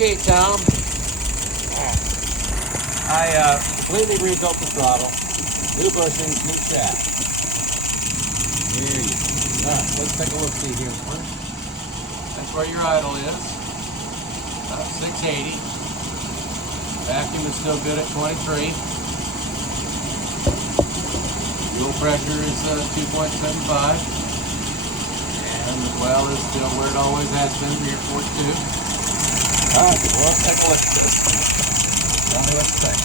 Okay, Tom. I completely rebuilt the throttle. New bushings, new shaft. There you go. Alright, let's take a look see here. That's where your idle is. About 680. Vacuum is still good at 23. Fuel pressure is 2.75. And the well is still where it always has been, near 42. Alright, well, let's take a look at this. Tell me what you think.